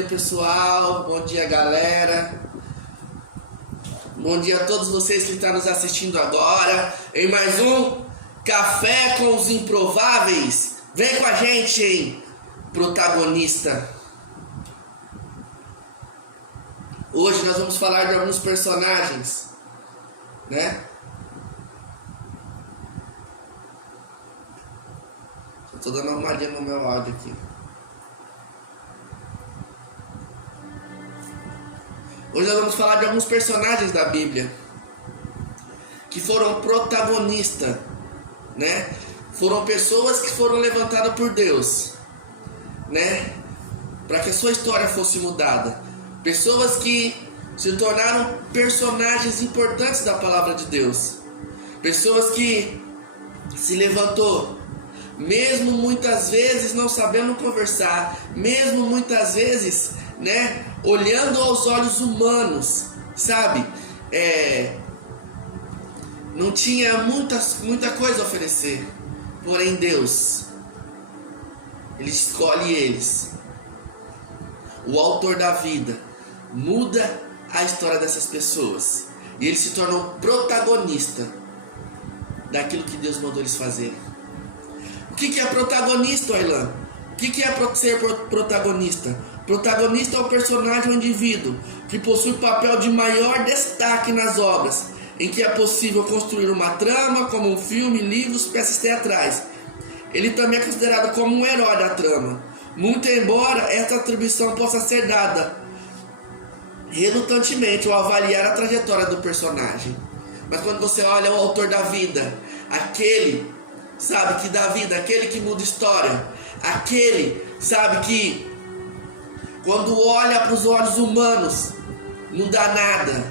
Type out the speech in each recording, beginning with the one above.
dia pessoal, bom dia galera, bom dia a todos vocês que estão nos assistindo agora em mais um Café com os Improváveis. Vem com a gente, hein, protagonista. Hoje nós vamos falar de alguns personagens, né? Estou dando uma olhadinha no meu áudio aqui. Hoje nós vamos falar de alguns personagens da Bíblia que foram protagonistas, né? Foram pessoas que foram levantadas por Deus, né? Para que a sua história fosse mudada. Pessoas que se tornaram personagens importantes da palavra de Deus. Pessoas que se levantou, mesmo muitas vezes não sabendo conversar, mesmo muitas vezes, né, olhando aos olhos humanos, sabe? Não tinha muita coisa a oferecer, porém Deus, Ele escolhe eles. O autor da vida muda a história dessas pessoas e eles se tornam protagonista daquilo que Deus mandou eles fazerem. O que é protagonista, Ailan? O que é ser protagonista? Protagonista é o personagem ou indivíduo que possui o papel de maior destaque nas obras, em que é possível construir uma trama, como um filme, livros, peças teatrais. Ele também é considerado como um herói da trama, muito embora esta atribuição possa ser dada relutantemente ao avaliar a trajetória do personagem. Mas quando você olha o autor da vida, aquele, sabe, que dá vida, aquele que muda história, aquele, sabe, que quando olha para os olhos humanos não dá nada,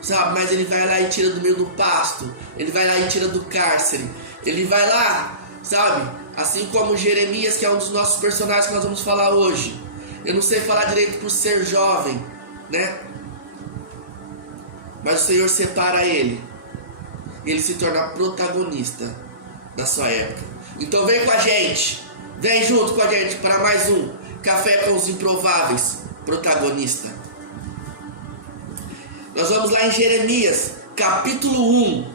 sabe, mas ele vai lá e tira do meio do pasto, ele vai lá e tira do cárcere, ele vai lá, sabe, assim como Jeremias, que é um dos nossos personagens que nós vamos falar hoje. Eu não sei falar direito por ser jovem, né, mas o Senhor separa ele e ele se torna protagonista da sua época. Então vem com a gente, vem junto com a gente para mais um Café com os Improváveis, protagonista. Nós vamos lá em Jeremias, capítulo 1.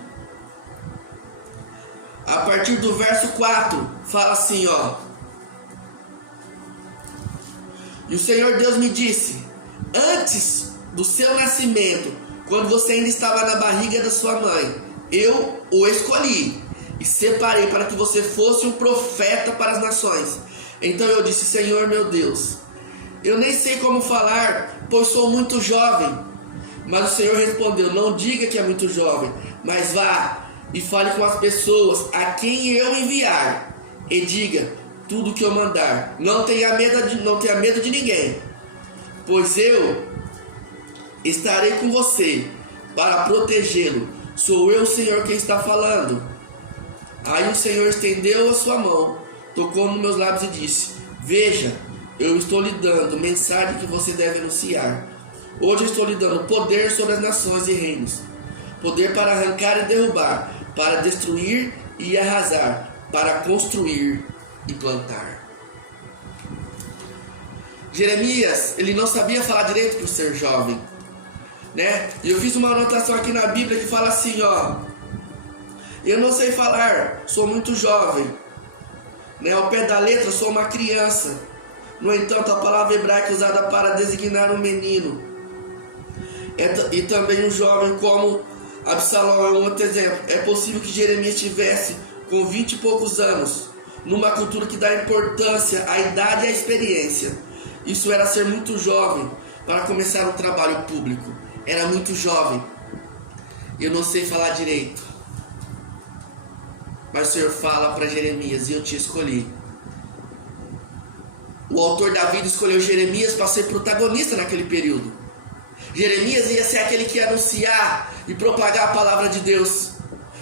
A partir do verso 4, fala assim, ó. E o Senhor Deus me disse: antes do seu nascimento, quando você ainda estava na barriga da sua mãe, eu o escolhi e separei para que você fosse um profeta para as nações. Então eu disse: Senhor meu Deus, eu nem sei como falar, pois sou muito jovem. Mas o Senhor respondeu: não diga que é muito jovem, mas vá e fale com as pessoas a quem eu enviar, e diga tudo o que eu mandar. Não tenha medo de ninguém, pois eu estarei com você para protegê-lo. Sou eu, o Senhor, quem está falando. Aí o Senhor estendeu a sua mão, tocou nos meus lábios e disse: veja, eu estou lhe dando mensagem que você deve anunciar. Hoje eu estou lhe dando poder sobre as nações e reinos, poder para arrancar e derrubar, para destruir e arrasar, para construir e plantar. Jeremias, ele não sabia falar direito por ser jovem, né? E eu fiz uma anotação aqui na Bíblia que fala assim, ó: eu não sei falar, sou muito jovem, né? Ao pé da letra, sou uma criança. No entanto, a palavra hebraica usada para designar um menino e também um jovem, como Absalão é um outro exemplo. É possível que Jeremias estivesse com 20 e poucos anos, numa cultura que dá importância à idade e à experiência. Isso era ser muito jovem para começar um trabalho público. Era muito jovem. Eu não sei falar direito, mas o Senhor fala para Jeremias: e eu te escolhi. O autor da vida escolheu Jeremias para ser protagonista naquele período. Jeremias ia ser aquele que ia anunciar e propagar a palavra de Deus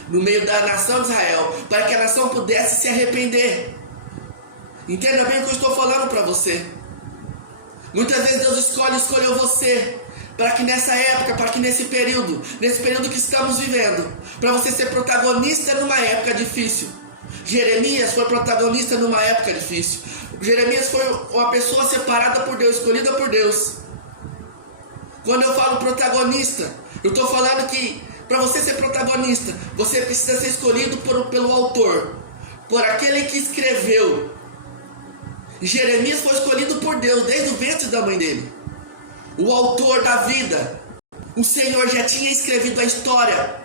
no meio da nação de Israel, para que a nação pudesse se arrepender. Entenda bem o que eu estou falando para você. Muitas vezes Deus escolheu você para que nessa época, para que nesse período que estamos vivendo, para você ser protagonista numa época difícil, Jeremias foi protagonista numa época difícil. Jeremias foi uma pessoa separada por Deus, escolhida por Deus. Quando eu falo protagonista, eu estou falando que para você ser protagonista, você precisa ser escolhido pelo autor, por aquele que escreveu. Jeremias foi escolhido por Deus desde o ventre da mãe dele. O autor da vida. O Senhor já tinha escrevido a história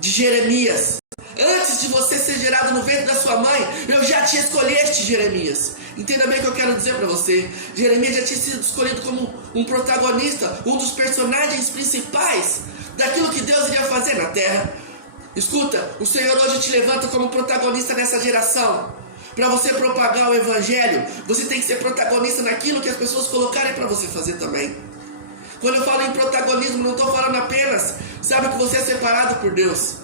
de Jeremias. Antes de você ser gerado no ventre da sua mãe, eu já tinha escolhido este Jeremias. Entenda bem o que eu quero dizer para você. Jeremias já tinha sido escolhido como um protagonista, um dos personagens principais daquilo que Deus iria fazer na terra. Escuta, o Senhor hoje te levanta como protagonista nessa geração. Para você propagar o Evangelho, você tem que ser protagonista naquilo que as pessoas colocarem para você fazer também. Quando eu falo em protagonismo, não estou falando apenas, sabe, que você é separado por Deus.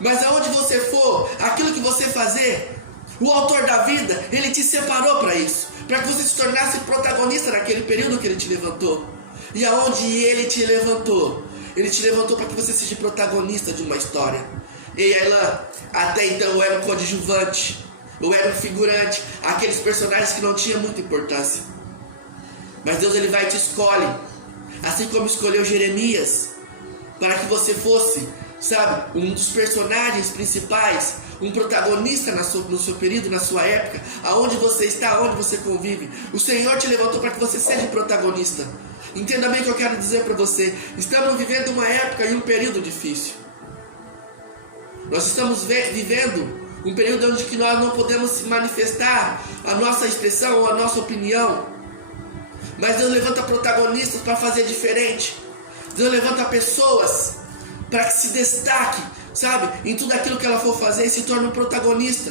Mas aonde você for, aquilo que você fazer, o autor da vida, ele te separou para isso. Para que você se tornasse protagonista naquele período que ele te levantou. E aonde ele te levantou? Ele te levantou para que você seja protagonista de uma história. Ei, Ailan, até então eu era um coadjuvante. Eu era um figurante, aqueles personagens que não tinham muita importância. Mas Deus, ele vai e te escolhe, assim como escolheu Jeremias, para que você fosse, sabe, um dos personagens principais, um protagonista no seu período, na sua época, aonde você está, aonde você convive. O Senhor te levantou para que você seja protagonista. Entenda bem o que eu quero dizer para você. Estamos vivendo uma época e um período difícil. Nós estamos vivendo um período onde que nós não podemos manifestar a nossa expressão ou a nossa opinião. Mas Deus levanta protagonistas para fazer diferente. Deus levanta pessoas para que se destaque, sabe, em tudo aquilo que ela for fazer e se torne um protagonista.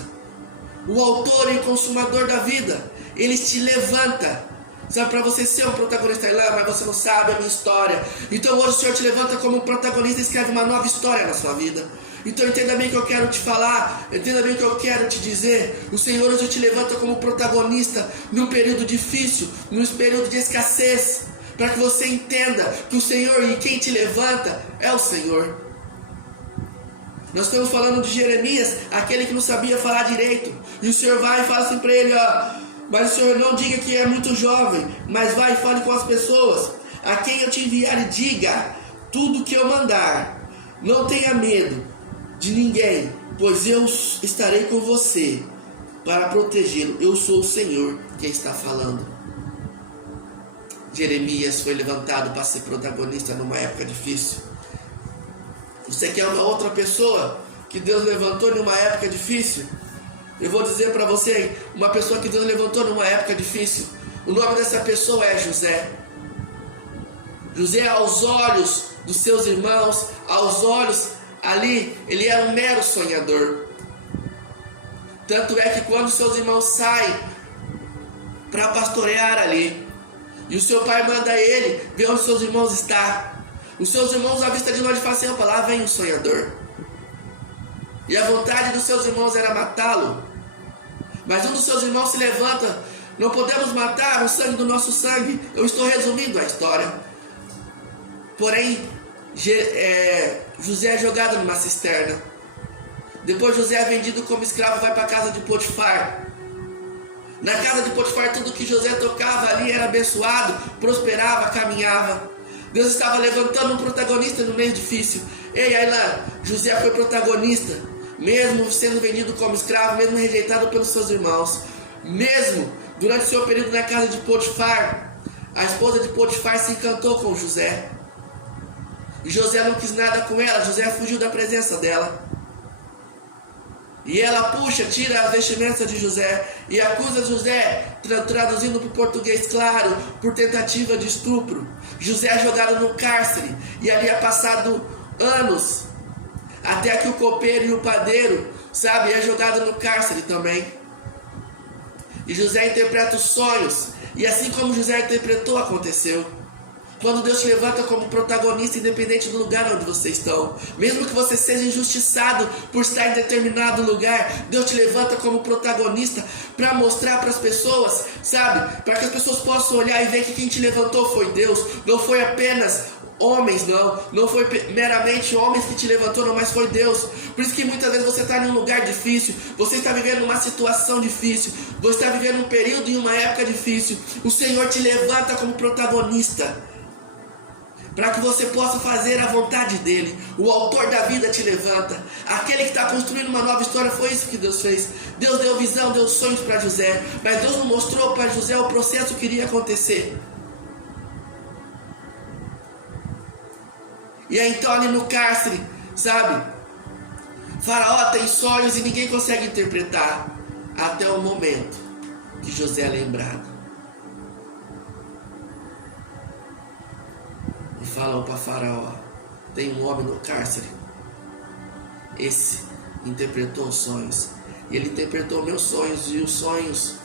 O autor e consumador da vida, ele te levanta, sabe, para você ser um protagonista. Ailan, mas você não sabe a minha história. Então hoje o Senhor te levanta como um protagonista e escreve uma nova história na sua vida. Então entenda bem o que eu quero te falar, entenda bem o que eu quero te dizer. O Senhor hoje te levanta como protagonista num período difícil, num período de escassez, para que você entenda que o Senhor e quem te levanta é o Senhor. Nós estamos falando de Jeremias, aquele que não sabia falar direito. E o Senhor vai e fala assim para ele, mas o Senhor não diga que é muito jovem, mas vai e fale com as pessoas, a quem eu te enviar, e diga tudo que eu mandar. Não tenha medo de ninguém, pois eu estarei com você para protegê-lo. Eu sou o Senhor quem está falando. Jeremias foi levantado para ser protagonista numa época difícil. Você quer uma outra pessoa que Deus levantou numa época difícil? Eu vou dizer para você, uma pessoa que Deus levantou numa época difícil. O nome dessa pessoa é José. José, aos olhos dos seus irmãos, aos olhos ali, ele era um mero sonhador. Tanto é que quando seus irmãos saem para pastorear ali, e o seu pai manda ele ver onde seus irmãos estão, os seus irmãos à vista de longe falam assim, opa, lá vem o sonhador. E a vontade dos seus irmãos era matá-lo. Mas um dos seus irmãos se levanta, não podemos matar o sangue do nosso sangue. Eu estou resumindo a história. Porém, José é jogado numa cisterna. Depois José é vendido como escravo, vai para a casa de Potifar. Na casa de Potifar, tudo que José tocava ali era abençoado, prosperava, caminhava. Deus estava levantando um protagonista no meio difícil. Ei, Ailan, José foi protagonista, mesmo sendo vendido como escravo, mesmo rejeitado pelos seus irmãos. Mesmo durante seu período na casa de Potifar, a esposa de Potifar se encantou com José. E José não quis nada com ela, José fugiu da presença dela. E ela tira as vestimentas de José e acusa José, traduzindo para o português claro, por tentativa de estupro. José é jogado no cárcere e ali é passado anos, até que o copeiro e o padeiro, sabe, é jogado no cárcere também. E José interpreta os sonhos, e assim como José interpretou, aconteceu. Quando Deus te levanta como protagonista, independente do lugar onde você está, mesmo que você seja injustiçado por estar em determinado lugar, Deus te levanta como protagonista para mostrar para as pessoas, sabe, para que as pessoas possam olhar e ver que quem te levantou foi Deus, não foi apenas homens, não foi meramente homens que te levantou, não, mas foi Deus. Por isso que muitas vezes você está em um lugar difícil, você está vivendo uma situação difícil, você está vivendo um período e uma época difícil. O Senhor te levanta como protagonista, para que você possa fazer a vontade dEle. O autor da vida te levanta. Aquele que está construindo uma nova história, foi isso que Deus fez. Deus deu visão, deu sonhos para José, mas Deus não mostrou para José o processo que iria acontecer. E aí então ali no cárcere, sabe? Faraó tem sonhos e ninguém consegue interpretar, até o momento que José é lembrado. E falam para Faraó: tem um homem no cárcere. Esse interpretou os sonhos. E ele interpretou meus sonhos e os sonhos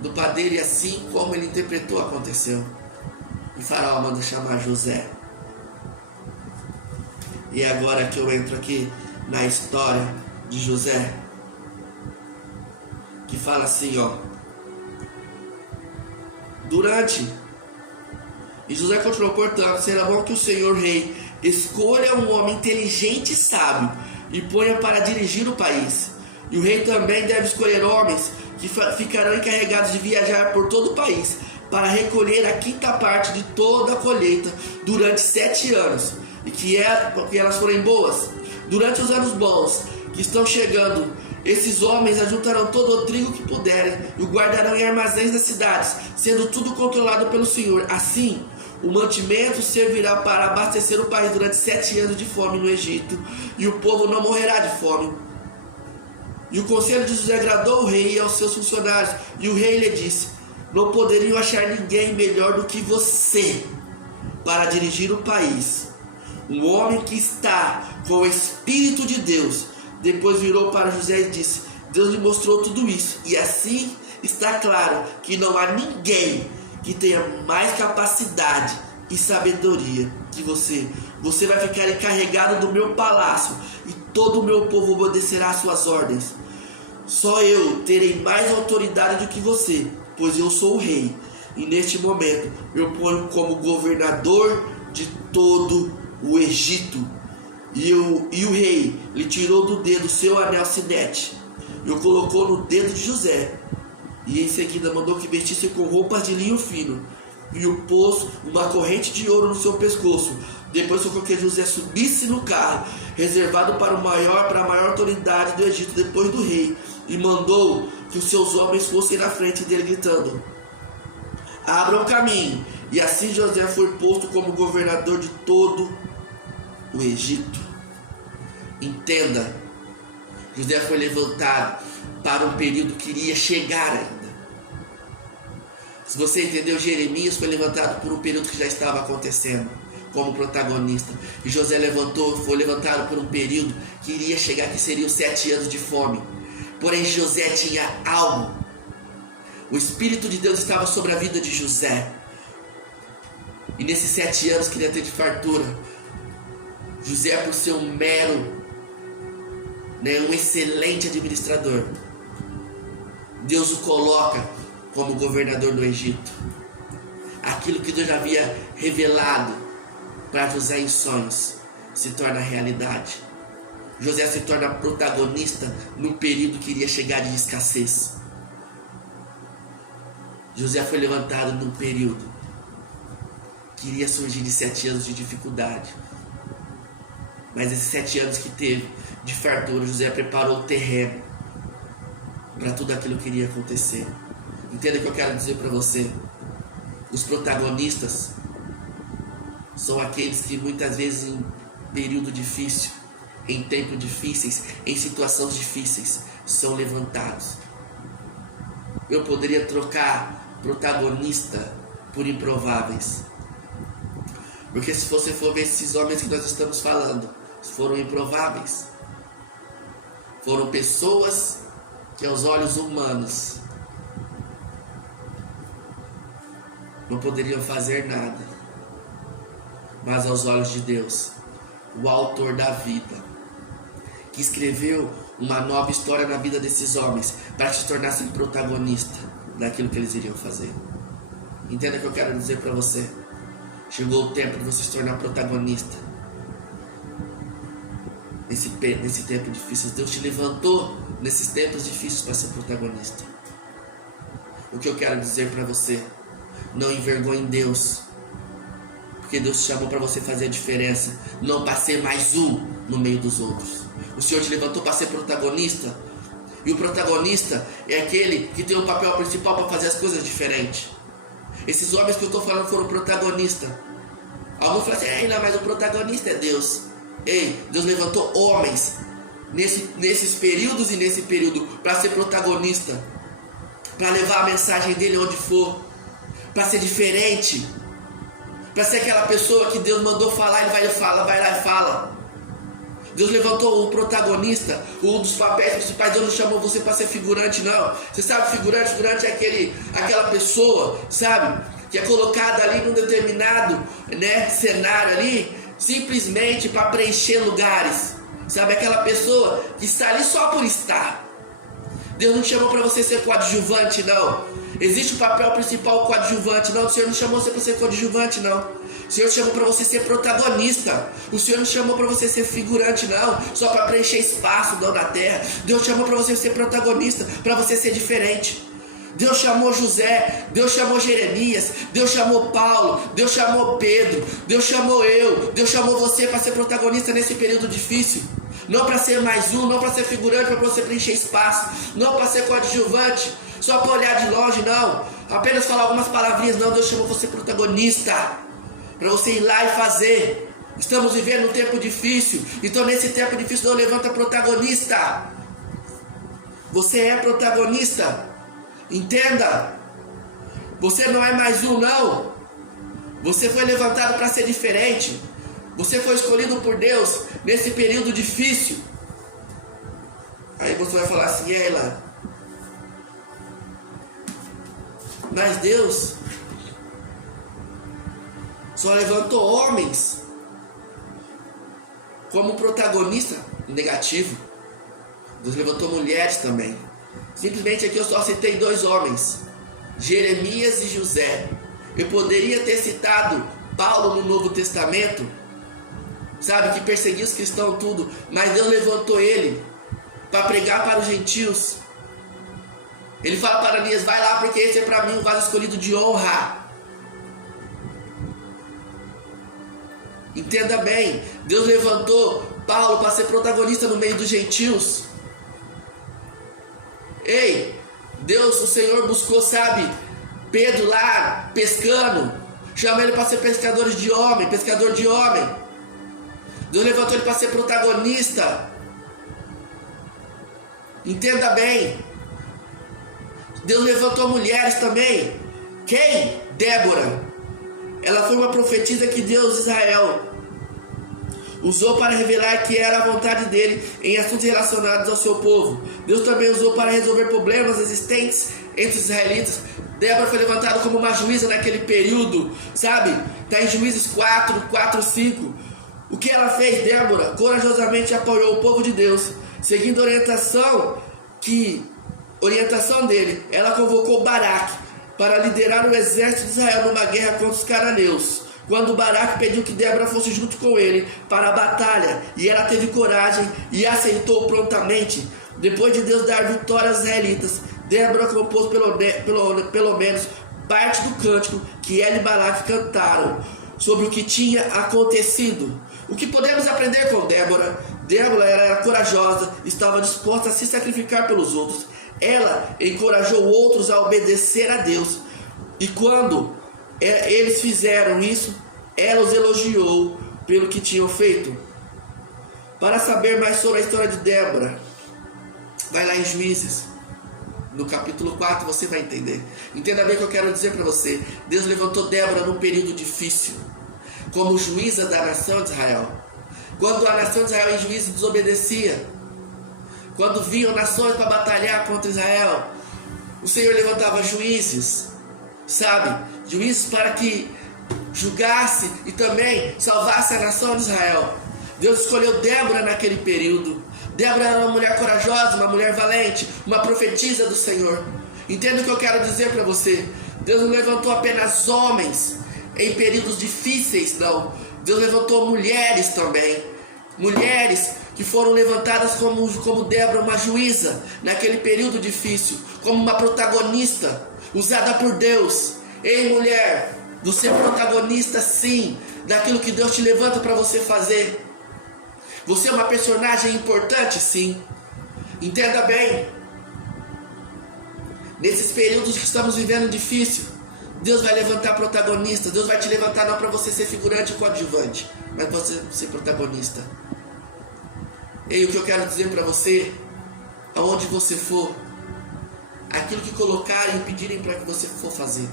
do padeiro, e assim como ele interpretou, aconteceu. E Faraó manda chamar José. E é agora que eu entro aqui na história de José, que fala assim, ó. E José continuou: portanto, será bom que o Senhor Rei escolha um homem inteligente e sábio e ponha para dirigir o país. E o rei também deve escolher homens que ficarão encarregados de viajar por todo o país para recolher a quinta parte de toda a colheita durante 7 anos, e que elas forem boas. Durante os anos bons que estão chegando, esses homens ajuntarão todo o trigo que puderem e o guardarão em armazéns das cidades, sendo tudo controlado pelo Senhor. Assim, o mantimento servirá para abastecer o país durante 7 anos de fome no Egito, e o povo não morrerá de fome. E o conselho de José agradou o rei e aos seus funcionários, e o rei lhe disse: não poderiam achar ninguém melhor do que você para dirigir o país, um homem que está com o Espírito de Deus. Depois virou para José e disse: Deus lhe mostrou tudo isso, e assim está claro que não há ninguém que tenha mais capacidade e sabedoria que você. Você vai ficar encarregado do meu palácio, e todo o meu povo obedecerá às suas ordens. Só eu terei mais autoridade do que você, pois eu sou o rei, e neste momento eu ponho como governador de todo o Egito. E o rei lhe tirou do dedo seu anel sinete e o colocou no dedo de José, e em seguida mandou que vestisse com roupas de linho fino, e o pôs uma corrente de ouro no seu pescoço. Depois colocou que José subisse no carro reservado para a maior autoridade do Egito depois do rei, e mandou que os seus homens fossem na frente dele, gritando: abram caminho. E assim José foi posto como governador de todo o Egito. Entenda, José foi levantado para um período que iria chegar ainda. Se você entendeu, Jeremias foi levantado por um período que já estava acontecendo como protagonista, e José foi levantado por um período que iria chegar, que seriam 7 anos de fome. Porém José tinha algo. O Espírito de Deus estava sobre a vida de José, e nesses 7 anos que ele ia ter de fartura, José, por ser um excelente administrador, Deus o coloca como governador do Egito. Aquilo que Deus já havia revelado para José em sonhos se torna realidade. José se torna protagonista no período que iria chegar de escassez. José foi levantado num período que iria surgir de 7 anos de dificuldade. Mas esses 7 anos que teve de fartura, José preparou o terreno para tudo aquilo que iria acontecer. Entenda o que eu quero dizer para você. Os protagonistas são aqueles que muitas vezes em período difícil, em tempos difíceis, em situações difíceis, são levantados. Eu poderia trocar protagonista por improváveis, porque se você for ver esses homens que nós estamos falando, foram improváveis. Foram pessoas que aos olhos humanos não poderiam fazer nada, mas aos olhos de Deus, o autor da vida, que escreveu uma nova história na vida desses homens para se tornassem protagonista daquilo que eles iriam fazer. Entenda o que eu quero dizer para você. Chegou o tempo de você se tornar protagonista. Nesse tempo difícil, Deus te levantou nesses tempos difíceis para ser protagonista. O que eu quero dizer para você: não envergonhe Deus, porque Deus te chamou para você fazer a diferença, não para ser mais um no meio dos outros. O Senhor te levantou para ser protagonista, e o protagonista é aquele que tem o papel principal para fazer as coisas diferentes. Esses homens que eu estou falando foram protagonistas. Alguns falam assim: não, mas o protagonista é Deus. Ei, Deus levantou homens nesses períodos e nesse período para ser protagonista, para levar a mensagem dele onde for, para ser diferente, para ser aquela pessoa que Deus mandou falar, ele vai lá e fala. Deus levantou o protagonista, um dos papéis principais. Deus não chamou você para ser figurante, não. Você sabe, figurante é aquela pessoa, sabe, que é colocada ali num determinado, cenário ali, simplesmente para preencher lugares. Sabe, aquela pessoa que está ali só por estar. Deus não te chamou para você ser coadjuvante, não. Existe o papel principal, o coadjuvante, não. O Senhor não chamou você para ser coadjuvante, não. O Senhor chamou para você ser protagonista. O Senhor não chamou para você ser figurante, não, só para preencher espaço, não, na terra. Deus chamou para você ser protagonista, para você ser diferente. Deus chamou José, Deus chamou Jeremias, Deus chamou Paulo, Deus chamou Pedro, Deus chamou eu, Deus chamou você para ser protagonista nesse período difícil. Não para ser mais um, não para ser figurante, para você preencher espaço, não para ser coadjuvante, só para olhar de longe, não, apenas falar algumas palavrinhas, não. Deus chamou você protagonista, para você ir lá e fazer. Estamos vivendo um tempo difícil, então nesse tempo difícil Deus levanta protagonista. Você é protagonista. Entenda, você não é mais um, não. Você foi levantado para ser diferente. Você foi escolhido por Deus nesse período difícil. Aí você vai falar assim: ela, mas Deus só levantou homens como protagonista. Negativo. Deus levantou mulheres também. Simplesmente aqui eu só citei 2 homens, Jeremias e José. Eu poderia ter citado Paulo no Novo Testamento, sabe, que perseguiu os cristãos tudo, mas Deus levantou ele para pregar para os gentios. Ele fala para Ananias: vai lá, porque esse é para mim um vaso escolhido de honra. Entenda bem, Deus levantou Paulo para ser protagonista no meio dos gentios. Ei, Deus, o Senhor buscou, sabe, Pedro lá pescando, chama ele para ser pescador de homem. Deus levantou ele para ser protagonista. Entenda bem, Deus levantou mulheres também. Quem? Débora. Ela foi uma profetisa que Deus, Israel, usou para revelar que era a vontade dele em assuntos relacionados ao seu povo. Deus também usou para resolver problemas existentes entre os israelitas. Débora foi levantada como uma juíza naquele período, sabe? Está em Juízes 4, 5. O que ela fez? Débora corajosamente apoiou o povo de Deus, seguindo a orientação dele. Ela convocou Baraque para liderar o exército de Israel numa guerra contra os cananeus. Quando Baraque pediu que Débora fosse junto com ele para a batalha, e ela teve coragem e aceitou prontamente. Depois de Deus dar vitória aos israelitas, Débora compôs pelo menos parte do cântico que ela e Baraque cantaram sobre o que tinha acontecido. O que podemos aprender com Débora? Débora era corajosa, estava disposta a se sacrificar pelos outros. Ela encorajou outros a obedecer a Deus. E quando eles fizeram isso, ela os elogiou pelo que tinham feito. Para saber mais sobre a história de Débora, vai lá em Juízes, no capítulo 4, você vai entender. Entenda bem o que eu quero dizer para você. Deus levantou Débora num período difícil, como juíza da nação de Israel. Quando a nação de Israel em Juízes desobedecia, quando vinham nações para batalhar contra Israel, o Senhor levantava juízes, sabe? Juízes para que julgasse e também salvasse a nação de Israel. Deus escolheu Débora naquele período. Débora era uma mulher corajosa, uma mulher valente, uma profetisa do Senhor. Entenda o que eu quero dizer para você. Deus não levantou apenas homens em períodos difíceis, não. Deus levantou mulheres também. Mulheres que foram levantadas como Débora, uma juíza, naquele período difícil, como uma protagonista, usada por Deus. Ei, mulher, você é protagonista sim, daquilo que Deus te levanta para você fazer. Você é uma personagem importante sim. Entenda bem, nesses períodos que estamos vivendo difícil, Deus vai levantar protagonistas. Deus vai te levantar não para você ser figurante e coadjuvante, mas para você ser protagonista. E o que eu quero dizer para você, aonde você for, aquilo que colocarem e pedirem para que você for fazer,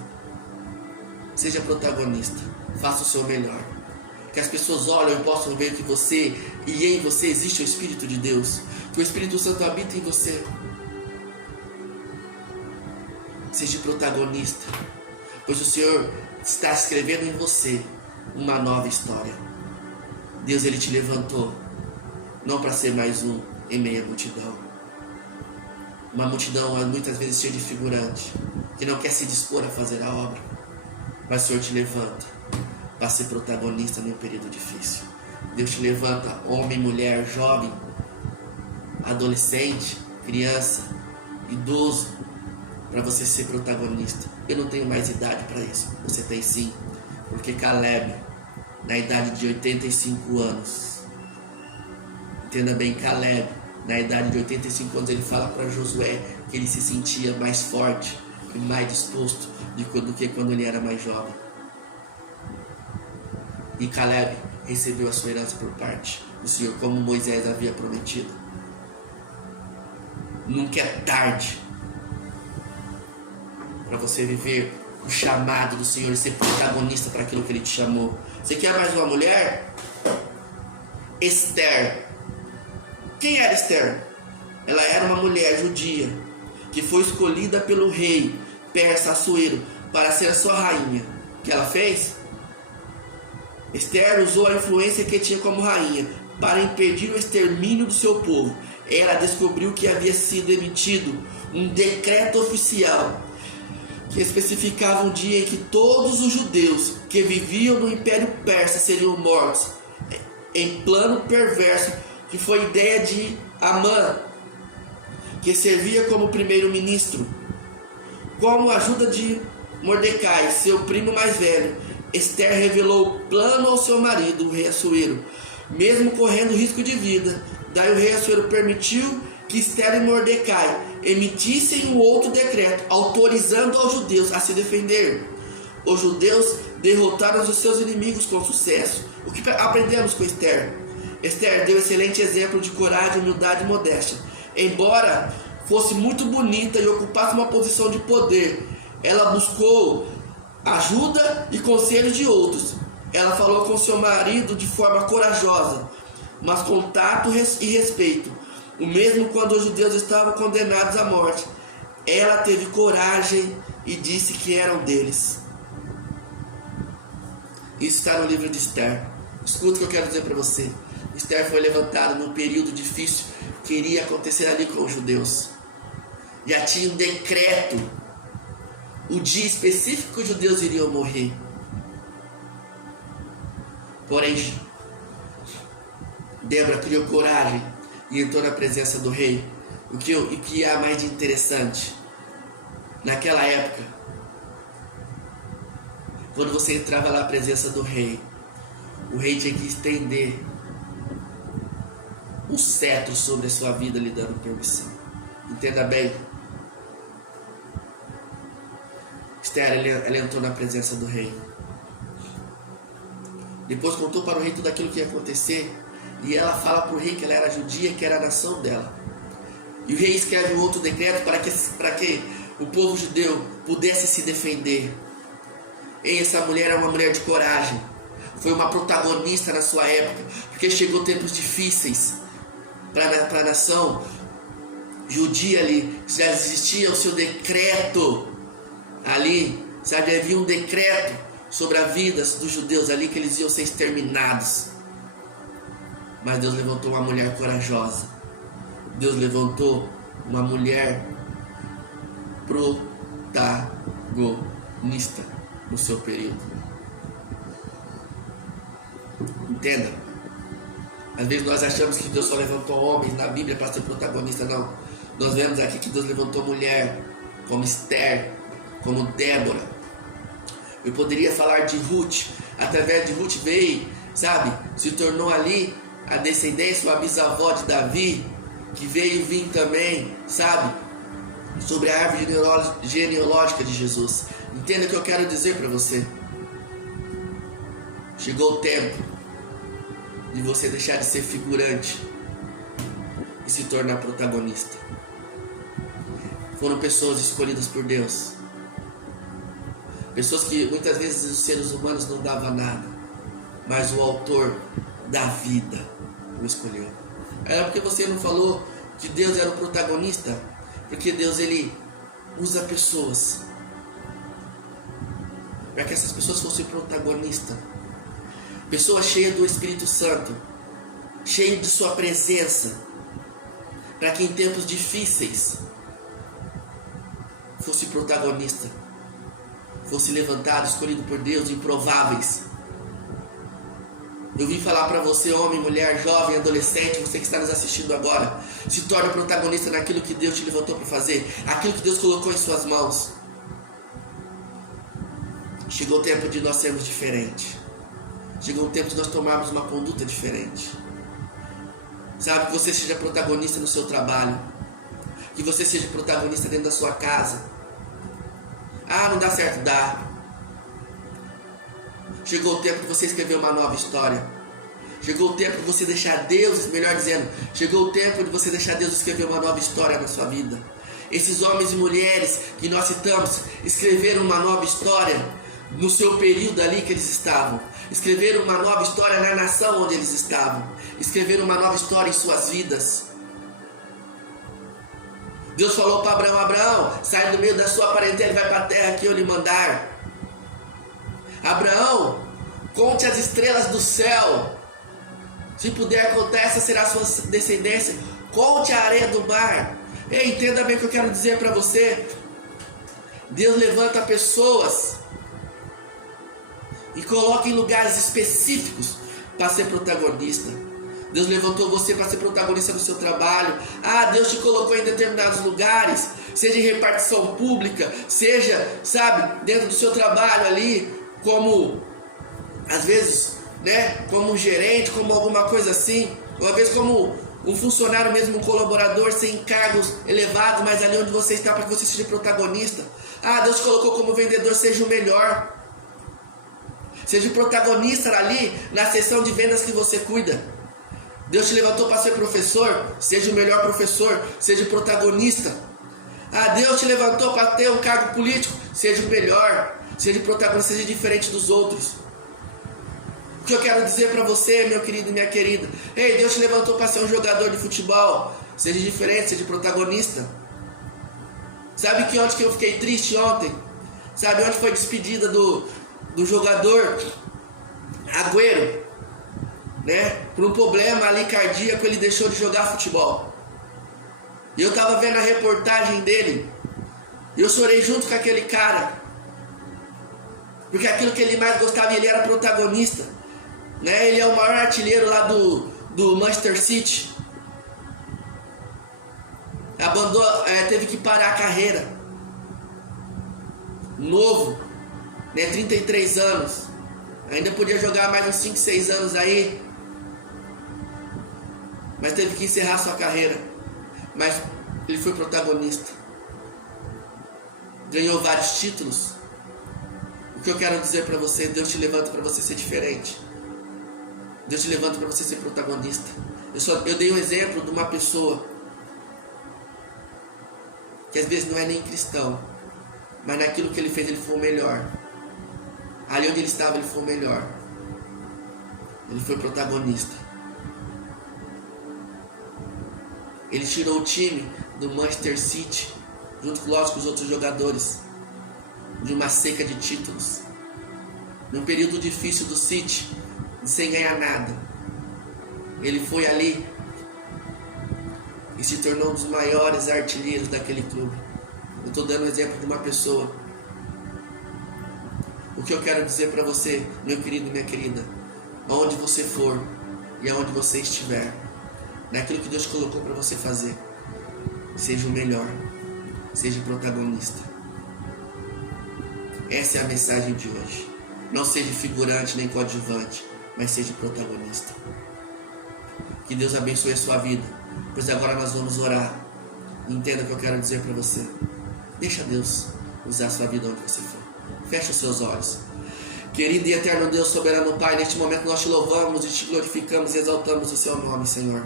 seja protagonista, faça o seu melhor. Que as pessoas olhem e possam ver que você e em você existe o Espírito de Deus, que o Espírito Santo habita em você. Seja protagonista, pois o Senhor está escrevendo em você uma nova história. Deus, Ele te levantou não para ser mais um em meio à multidão. Uma multidão muitas vezes cheia de figurante, que não quer se dispor a fazer a obra. Mas o Senhor te levanta para ser protagonista num período difícil. Deus te levanta, homem, mulher, jovem, adolescente, criança, idoso, para você ser protagonista. Eu não tenho mais idade para isso. Você tem sim, porque Caleb, na idade de 85 anos, entenda bem, Caleb, na idade de 85 anos, ele fala para Josué que ele se sentia mais forte e mais disposto do que quando ele era mais jovem. E Caleb recebeu a sua herança por parte do Senhor, como Moisés havia prometido. Nunca é tarde para você viver o chamado do Senhor e ser protagonista para aquilo que Ele te chamou. Você quer mais uma mulher? Esther. Quem era Esther? Ela era uma mulher judia que foi escolhida pelo rei persa Assuero para ser a sua rainha. O que ela fez? Esther usou a influência que tinha como rainha para impedir o extermínio do seu povo. Ela descobriu que havia sido emitido um decreto oficial que especificava um dia em que todos os judeus que viviam no Império Persa seriam mortos, em plano perverso que foi ideia de Amã, que servia como primeiro-ministro. Com a ajuda de Mordecai, seu primo mais velho, Esther revelou o plano ao seu marido, o rei Assuero, mesmo correndo risco de vida. Daí o rei Assuero permitiu que Esther e Mordecai emitissem um outro decreto, autorizando aos judeus a se defender. Os judeus derrotaram os seus inimigos com sucesso. O que aprendemos com Esther? Esther deu excelente exemplo de coragem, humildade e modéstia. Embora fosse muito bonita e ocupasse uma posição de poder, ela buscou ajuda e conselhos de outros. Ela falou com seu marido de forma corajosa, mas com tato e respeito. O mesmo quando os judeus estavam condenados à morte, ela teve coragem e disse que eram deles. Isso está no livro de Esther. Escuta o que eu quero dizer para você. Esther foi levantada num período difícil que iria acontecer ali com os judeus. Já tinha um decreto, o dia específico que os judeus iriam morrer. Porém, Débora criou coragem e entrou na presença do rei. O que há mais de interessante? Naquela época, quando você entrava na presença do rei, o rei tinha que estender um cetro sobre a sua vida, lhe dando permissão. Entenda bem. Esther, ela entrou na presença do rei. Depois contou para o rei tudo aquilo que ia acontecer. E ela fala para o rei que ela era judia, que era a nação dela. E o rei escreve um outro decreto para que o povo judeu pudesse se defender. E essa mulher é uma mulher de coragem. Foi uma protagonista na sua época, porque chegou tempos difíceis para a nação judia ali. Já existia o seu decreto ali, sabe? Havia um decreto sobre a vida dos judeus ali, que eles iam ser exterminados. Mas Deus levantou uma mulher corajosa. Deus levantou uma mulher protagonista no seu período. Entenda. Às vezes nós achamos que Deus só levantou homens na Bíblia para ser protagonista. Não. Nós vemos aqui que Deus levantou mulher, como Esther, como Débora. Eu poderia falar de Ruth. Através de Ruth veio, sabe, se tornou ali a descendência, a bisavó de Davi, que veio vir também, sabe, sobre a árvore genealógica de Jesus. Entenda o que eu quero dizer para você. Chegou o tempo de você deixar de ser figurante e se tornar protagonista. Foram pessoas escolhidas por Deus. Pessoas que muitas vezes os seres humanos não davam nada, mas o autor da vida o escolheu. Era porque você não falou que Deus era o protagonista? Porque Deus, ele usa pessoas para que essas pessoas fossem protagonistas. Pessoas cheias do Espírito Santo, cheias de sua presença, para que em tempos difíceis fosse protagonista, fosse levantado, escolhido por Deus, improváveis. Eu vim falar para você, homem, mulher, jovem, adolescente, você que está nos assistindo agora, se torne protagonista naquilo que Deus te levantou para fazer, aquilo que Deus colocou em suas mãos. Chegou o tempo de nós sermos diferentes. Chegou o tempo de nós tomarmos uma conduta diferente. Sabe, que você seja protagonista no seu trabalho, que você seja protagonista dentro da sua casa. Ah, não dá certo, dá. Chegou o tempo de você escrever uma nova história. Chegou o tempo de você deixar Deus, melhor dizendo, chegou o tempo de você deixar Deus escrever uma nova história na sua vida. Esses homens e mulheres que nós citamos, escreveram uma nova história no seu período ali que eles estavam. Escreveram uma nova história na nação onde eles estavam. Escreveram uma nova história em suas vidas. Deus falou para Abraão: Abraão, sai do meio da sua parentela e vai para a terra que eu lhe mandar. Abraão, conte as estrelas do céu. Se puder contar, essa será a sua descendência. Conte a areia do mar. Ei, entenda bem o que eu quero dizer para você. Deus levanta pessoas e coloca em lugares específicos para ser protagonista. Deus levantou você para ser protagonista no seu trabalho. Ah, Deus te colocou em determinados lugares, seja em repartição pública, seja, sabe, dentro do seu trabalho ali, como, às vezes, né, como um gerente, como alguma coisa assim, ou às vezes como um funcionário mesmo, um colaborador, sem cargos elevados, mas ali onde você está, para que você seja protagonista. Ah, Deus te colocou como vendedor, seja o melhor. Seja o protagonista ali na seção de vendas que você cuida. Deus te levantou para ser professor, seja o melhor professor, seja o protagonista. Ah, Deus te levantou para ter um cargo político, seja o melhor, seja o protagonista, seja diferente dos outros. O que eu quero dizer para você, meu querido e minha querida? Ei, Deus te levantou para ser um jogador de futebol, seja diferente, seja protagonista. Sabe que onde que eu fiquei triste ontem? Sabe onde foi a despedida do jogador Agüero, né? Por um problema ali cardíaco, ele deixou de jogar futebol. E eu estava vendo a reportagem dele, e eu chorei junto com aquele cara, porque aquilo que ele mais gostava, ele era protagonista, né? Ele é o maior artilheiro lá do Manchester City. Teve que parar a carreira. Novo, né? 33 anos. Ainda podia jogar mais uns 5, 6 anos aí, mas teve que encerrar sua carreira. Mas ele foi protagonista, ganhou vários títulos. O que eu quero dizer para você, Deus te levanta para você ser diferente. Deus te levanta para você ser protagonista. Eu dei um exemplo de uma pessoa que às vezes não é nem cristão, mas naquilo que ele fez, ele foi o melhor. Ali onde ele estava, ele foi o melhor. Ele foi protagonista. Ele tirou o time do Manchester City, junto com, lógico, os outros jogadores, de uma seca de títulos. Num período difícil do City, sem ganhar nada, ele foi ali e se tornou um dos maiores artilheiros daquele clube. Eu estou dando um exemplo de uma pessoa. O que eu quero dizer para você, meu querido e minha querida, aonde você for e aonde você estiver, naquilo que Deus colocou para você fazer, seja o melhor, seja protagonista. Essa é a mensagem de hoje. Não seja figurante nem coadjuvante, mas seja protagonista. Que Deus abençoe a sua vida, pois agora nós vamos orar. Entenda o que eu quero dizer para você. Deixa Deus usar a sua vida onde você for. Feche os seus olhos. Querido e eterno Deus, soberano Pai, neste momento nós te louvamos e te glorificamos e exaltamos o seu nome, Senhor.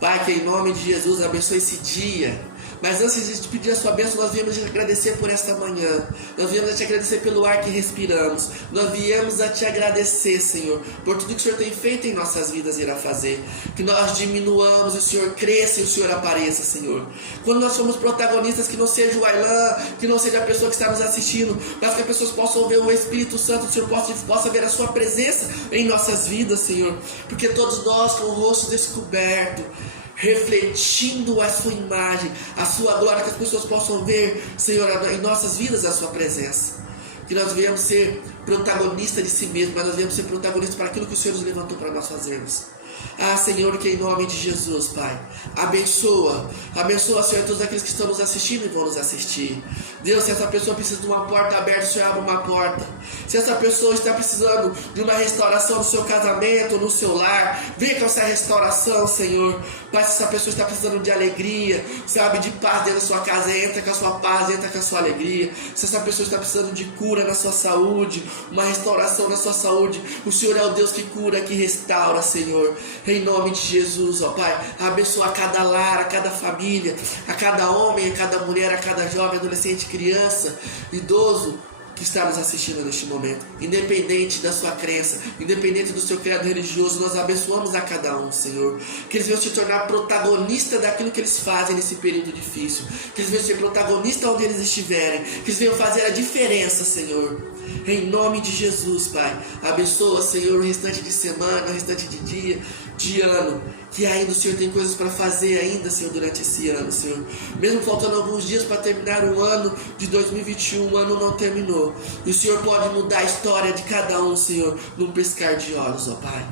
Pai, que em nome de Jesus abençoe esse dia. Mas antes de te pedir a sua bênção, nós viemos te agradecer por esta manhã. Nós viemos a te agradecer pelo ar que respiramos. Nós viemos a te agradecer, Senhor, por tudo que o Senhor tem feito em nossas vidas e irá fazer. Que nós diminuamos, o Senhor cresça e o Senhor apareça, Senhor. Quando nós somos protagonistas, que não seja o Ailan, que não seja a pessoa que está nos assistindo, mas que as pessoas possam ver o Espírito Santo, o Senhor possa ver a sua presença em nossas vidas, Senhor. Porque todos nós com o rosto descoberto, refletindo a sua imagem, a sua glória, que as pessoas possam ver, Senhor, em nossas vidas a sua presença. Que nós venhamos ser protagonistas de si mesmo, mas nós venhamos ser protagonistas para aquilo que o Senhor nos levantou para nós fazermos. Ah, Senhor, que em nome de Jesus, Pai, abençoa, Senhor, todos aqueles que estão nos assistindo e vão nos assistir. Deus, se essa pessoa precisa de uma porta aberta, o Senhor abre uma porta. Se essa pessoa está precisando de uma restauração no seu casamento, no seu lar, venha com essa restauração, Senhor. Pai, se essa pessoa está precisando de alegria, sabe, de paz dentro da sua casa, entra com a sua paz, entra com a sua alegria. Se essa pessoa está precisando de cura na sua saúde, uma restauração na sua saúde, o Senhor é o Deus que cura, que restaura, Senhor. Em nome de Jesus, ó Pai, abençoa a cada lar, a cada família, a cada homem, a cada mulher, a cada jovem, adolescente, criança, idoso que está nos assistindo neste momento. Independente da sua crença, independente do seu credo religioso, nós abençoamos a cada um, Senhor. Que eles venham se tornar protagonista daquilo que eles fazem nesse período difícil. Que eles venham ser protagonistas onde eles estiverem. Que eles venham fazer a diferença, Senhor. Em nome de Jesus, Pai. Abençoa, Senhor, o restante de semana, o restante de dia, de ano. Que ainda o Senhor tem coisas para fazer ainda, Senhor, durante esse ano, Senhor. Mesmo faltando alguns dias para terminar o ano de 2021, o ano não terminou. E o Senhor pode mudar a história de cada um, Senhor, num piscar de olhos, ó Pai.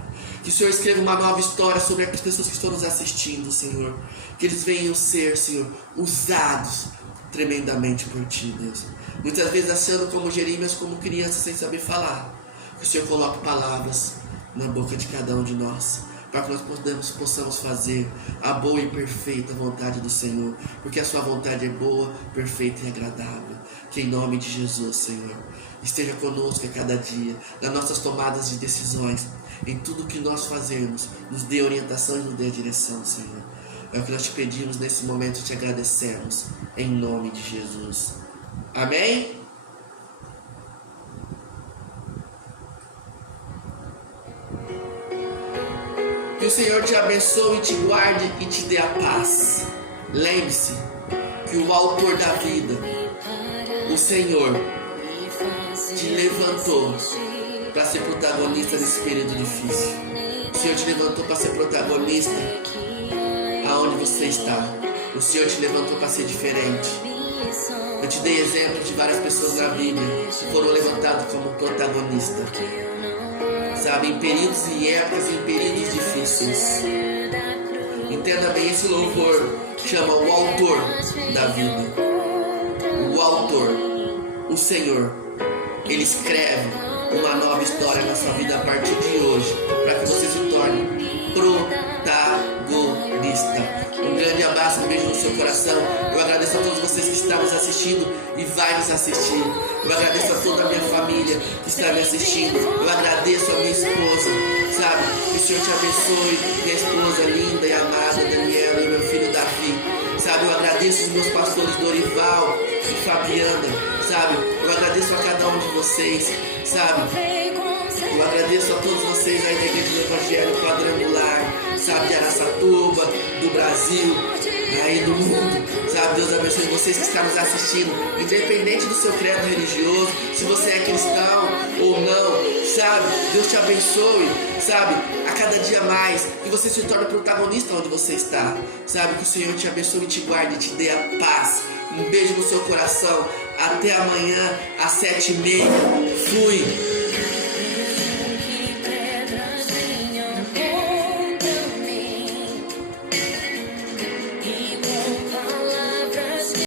Que o Senhor escreva uma nova história sobre as pessoas que estão nos assistindo, Senhor. Que eles venham ser, Senhor, usados tremendamente por Ti, Deus. Muitas vezes achando como Jeremias, como criança sem saber falar. Que o Senhor coloque palavras na boca de cada um de nós, para que nós possamos fazer a boa e perfeita vontade do Senhor, porque a sua vontade é boa, perfeita e agradável. Que em nome de Jesus, Senhor, esteja conosco a cada dia, nas nossas tomadas de decisões, em tudo que nós fazemos, nos dê orientação e nos dê direção, Senhor. É o que nós te pedimos nesse momento e te agradecemos, em nome de Jesus. Amém? Que o Senhor te abençoe, te guarde e te dê a paz. Lembre-se que o autor da vida, o Senhor, te levantou para ser protagonista nesse período difícil. O Senhor te levantou para ser protagonista aonde você está. O Senhor te levantou para ser diferente. Eu te dei exemplo de várias pessoas na Bíblia que foram levantadas como protagonistas. Sabe, em períodos e épocas, em períodos difíceis. Entenda bem, esse louvor chama o autor da vida. O autor, o Senhor, Ele escreve uma nova história na sua vida a partir de hoje, para que você se torne protagonista. Um grande abraço, um beijo no seu coração. Eu agradeço a todos vocês que estão nos assistindo e vai nos assistir. Eu agradeço a toda a minha família que está me assistindo. Eu agradeço a minha esposa, sabe? Que o Senhor te abençoe, minha esposa linda e amada Daniela e meu filho Davi, sabe? Eu agradeço os meus pastores Dorival e Fabiana, sabe? Eu agradeço a cada um de vocês, sabe? Eu agradeço a todos vocês aí da Igreja do Evangelho Quadrangular, sabe, de Araçatuba, do Brasil, aí do mundo, sabe? Deus abençoe vocês que estão nos assistindo, independente do seu credo religioso, se você é cristão ou não, sabe? Deus te abençoe, sabe? A cada dia mais, que você se torne protagonista onde você está, sabe? Que o Senhor te abençoe, te guarde, te dê a paz. Um beijo no seu coração. Até amanhã às 7h30. Fui.